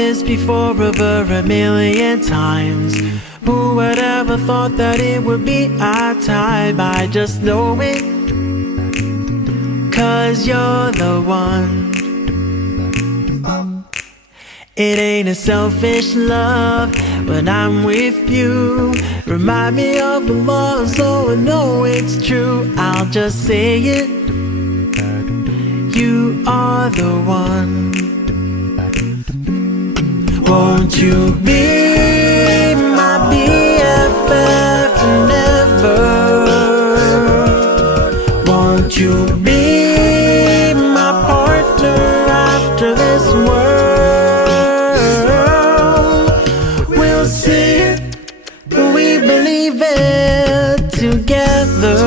this before over a million times. Who would ever thought that it would be our time? I just know it, 'cause you're the one. It ain't a selfish love when I'm with you. Remind me of the law so I know it's true. I'll just say it, you are the one. Won't you be my BFF forever? Won't you be my partner after this world? We'll see it, but we believe it together.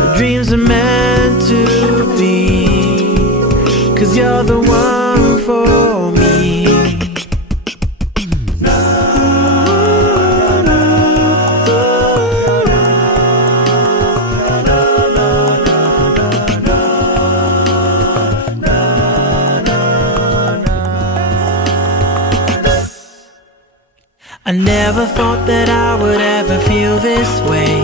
The dreams are meant to be, 'cause you're the one for me. I never thought that I would ever feel this way.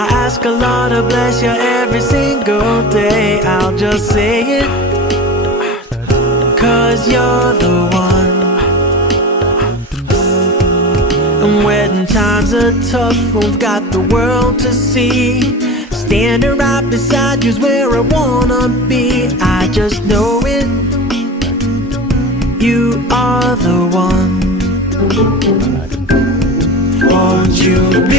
I ask Allah to bless you every single day. I'll just say it, 'cause you're the one. And when times are tough, we've got the world to see. Standing right beside you's where I wanna be. I just know it, you are the one. Won't you be